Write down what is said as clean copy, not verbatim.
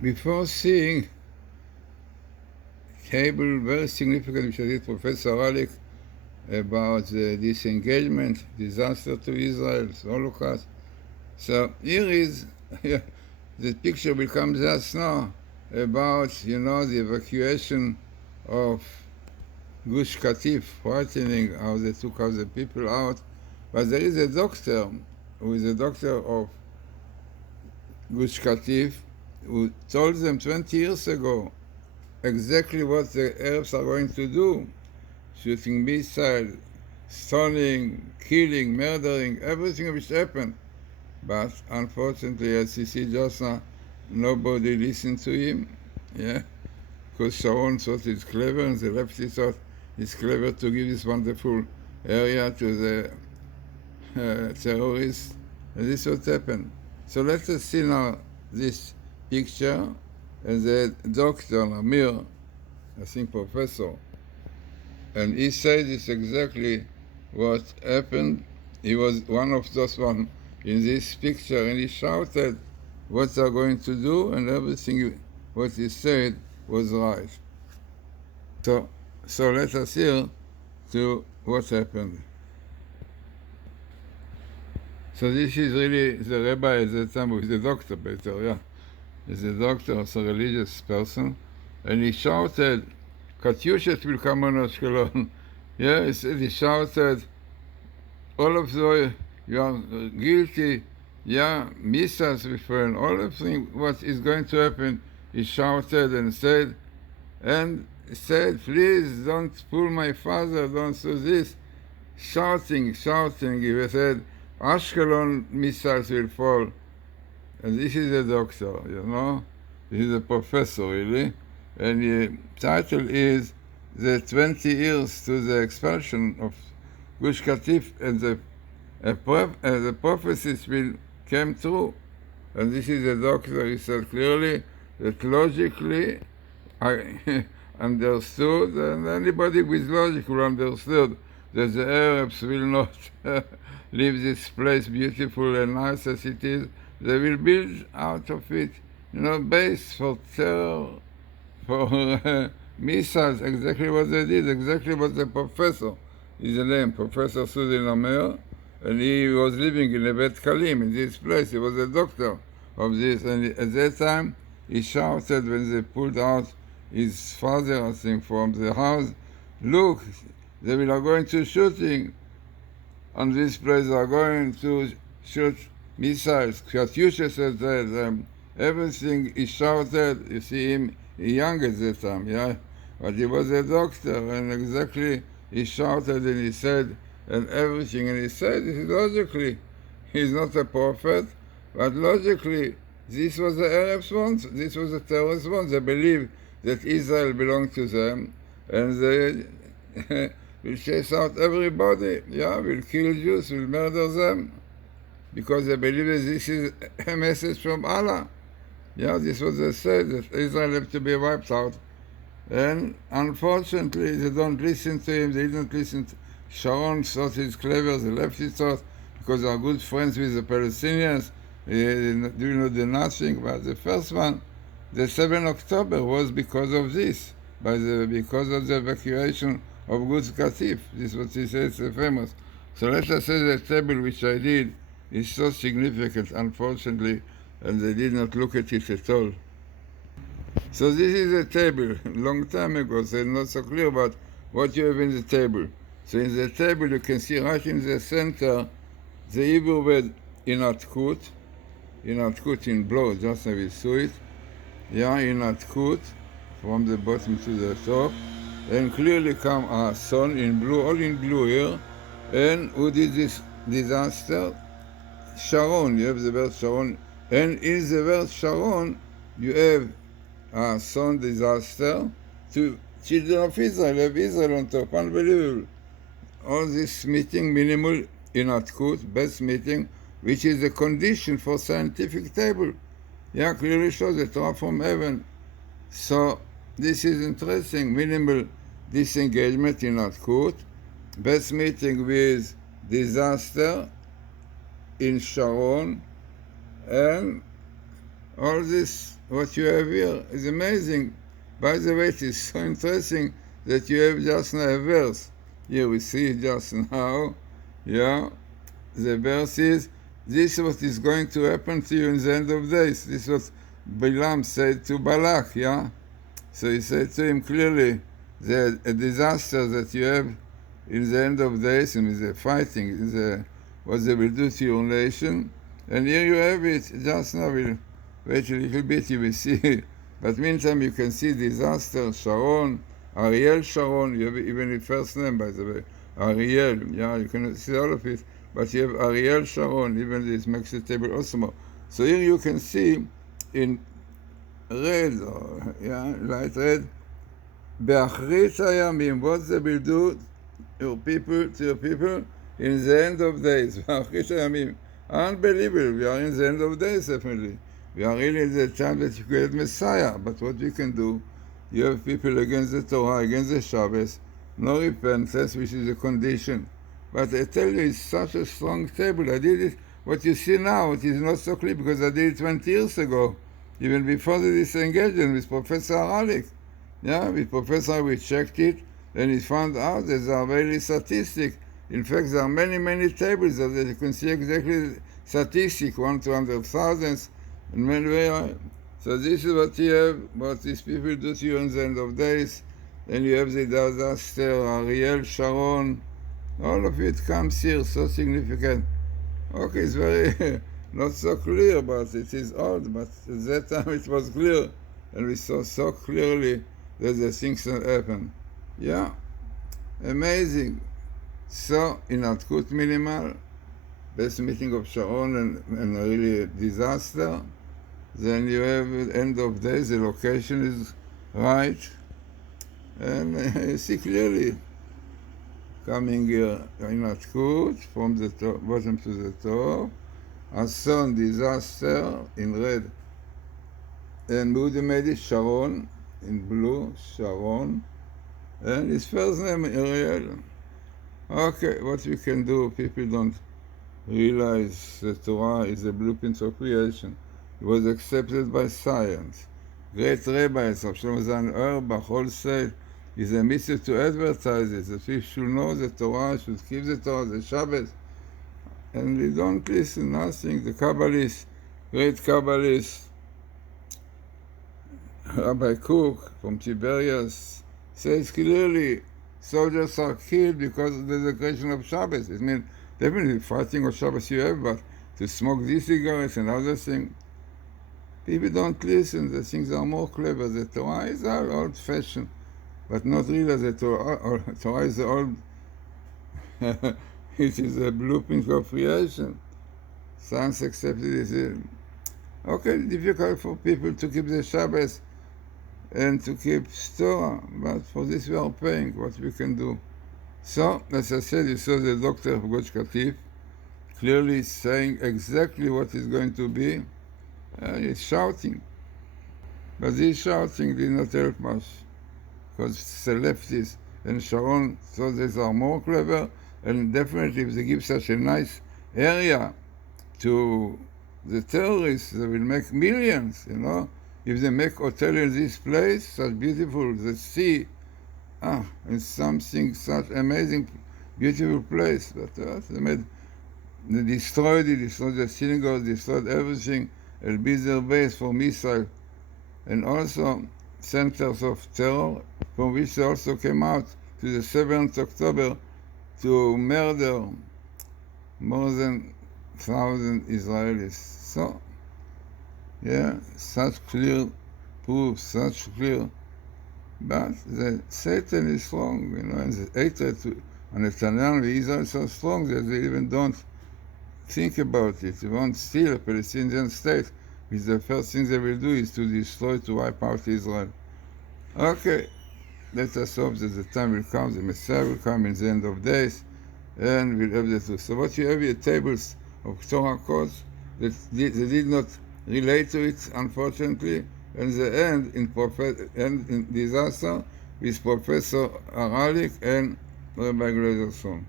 before seeing table very significant which I did Professor Haralick about the disengagement, disaster to Israel, Holocaust. So here is the picture becomes just now about, the evacuation of Gush Katf, frightening how they took all the people out. But there is a doctor who is a doctor of Gush Katf who told them 20 years ago exactly what the Arabs are going to do. Shooting missiles, stoning, killing, murdering, everything which happened. But unfortunately, as you see just now, nobody listened to him. Yeah, because Sharon thought it's clever, and the lefty thought it's clever to give this wonderful area to the terrorists. And this is what happened. So let us see now this picture, and the doctor, Amir, I think professor, and he said it's exactly what happened. He was one of those one in this picture, and he shouted what they're going to do, and everything what he said was right. So let us hear to what happened. So this is really the rabbi at that time, who is the doctor better, yeah. He's a doctor, also a religious person, and he shouted, Katyushet will come on Ashkelon. Yeah, he shouted, all of the, you are guilty, yeah, missiles referring, all of things, what is going to happen, he shouted and said, please don't pull my father, don't do this. Shouting, he said, Ashkelon missiles will fall. And this is a doctor, This is a professor, really. And the title is The 20 Years to the Expulsion of Gush Katf, and the prophecies will come true. And this is a doctor, he said clearly that logically I understood, and anybody with logic will understand that the Arabs will not leave this place beautiful and nice as it is. They will build out of it, base for terror, for missiles, exactly what they did, exactly what the professor, his name, Professor Susan Lamer, and he was living in a Bet Kalim, in this place. He was a doctor of this, and at that time, he shouted when they pulled out his father, I think, from the house, look, they are going to shooting on this place, they are going to shoot missiles. Katyusha said that everything he shouted, you see him young at that time, yeah? But he was a doctor, and exactly he shouted and he said, and everything, and he said, logically, he's not a prophet, but logically, this was the Arabs' want, this was the terrorists' want. They believe that Israel belonged to them, and they will chase out everybody, will kill Jews, will murder them, because they believe that this is a message from Allah. This was they said, that Israel have to be wiped out. And unfortunately, they don't listen to him. They didn't listen to Sharon, thought he's clever, the lefty thought, because they are good friends with the Palestinians, they do nothing. But the first one, the 7th October, was because of this, because of the evacuation of Gush Katf. This is what he says, famous. So let us say the table which I did is so significant, unfortunately, and they did not look at it at all. So this is a table, long time ago, so it's not so clear about what you have in the table. So in the table you can see right in the center the Hebrew word inatkut in blue, just as we saw it. Inatkut, from the bottom to the top. And clearly come a sun in blue, all in blue here. And who did this disaster? Sharon, you have the word Sharon. And in the word Sharon, you have a sun disaster to children of Israel, have Israel on top, unbelievable. All this meeting, minimal inatkut, best meeting, which is a condition for scientific table. Clearly shows the Torah from heaven. So this is interesting, minimal disengagement inatkut, best meeting with disaster in Sharon, and all this, what you have here, is amazing. By the way, it is so interesting that you have just now a verse. Here we see it just now. Yeah, the verse is, this is what is going to happen to you in the end of days. This is what Balaam said to Balak, yeah? So he said to him clearly, the disaster that you have in the end of days, and with the fighting, what they will do to your nation. And here you have it, just now, we'll wait a little bit, you will see. But meantime, you can see disaster, Sharon, Ariel Sharon, you have even the first name, by the way, Ariel, yeah, you can see all of it. But you have Ariel Sharon, even this makes the table also more. So here you can see in red, or, yeah, light red, באחרית הימים, what they will do to your people in the end of days. באחרית הימים. Unbelievable, we are in the end of days, definitely. We are really in the time that you create Messiah. But what we can do, you have people against the Torah, against the Shabbos, no repentance, which is a condition. But I tell you, it's such a strong table. I did it, what you see now, it is not so clear because I did it 20 years ago, even before the disengagement with Professor Haralick. Yeah, with Professor, we checked it, and it found out that there are very statistics. In fact, there are many, many tables that you can see exactly statistics, 1 to 100,000, and many very. So this is what you have, what these people do to you in the end of days. Then you have the disaster, Ariel, Sharon, all of it comes here, so significant. Okay, it's very not so clear, but it is odd, but at that time it was clear, and we saw so clearly that the things that happen. Yeah, amazing. So, in Atkut Minimal, best meeting of Sharon and really a disaster. Then you have end of days, the location is right, and you see clearly coming here in Atkut from the top, bottom to the top, Ason, disaster in red, and Moody made it Sharon in blue, Sharon, and his first name Ariel. Okay, what we can do, people don't realize the Torah is a blueprint of creation. It was accepted by science. Great rabbis, Rav Shlomo Zalman Auerbach, all said, is a mission to advertise it, that we should know the Torah, should keep the Torah, the Shabbat, and we don't listen, nothing. The Kabbalists, great Kabbalists, Rabbi Cook from Tiberias, says clearly, soldiers are killed because of the desecration of Shabbos. It means definitely fighting of Shabbos you have, but to smoke these cigarettes and other things, people don't listen. The things are more clever. The Torah is all old-fashioned, but not really. The Torah is the old. It is a blueprint of creation. Science accepted it. Okay, difficult for people to keep the Shabbos and to keep Torah, but for this we are paying what we can do. So, as I said, you saw the doctor of Gush Katf clearly saying exactly what is going to be. He's shouting. But this shouting did not help much, because the leftists and Sharon thought they are more clever, and definitely if they give such a nice area to the terrorists, they will make millions, you know. If they make hotel in this place, such beautiful, the sea, and something, such amazing, beautiful place. But they destroyed the synagogue, destroyed everything, it'll be their base for missile, and also centers of terror, from which they also came out to the 7th October to murder more than 1,000 Israelis. So, yeah, such clear proof, such clear. But the Satan is strong, you know, and the hatred to Netanyahu and Israel is so strong that they even don't think about it. They won't steal a Palestinian state, which the first thing they will do is to destroy, to wipe out Israel. Okay, let us hope that the time will come, the Messiah will come in the end of days, and we'll have the truth. So what you have here, tables of Torah codes, that they did not relate to it, unfortunately, and the end in disaster with Professor Haralick and Rabbi Glazerson.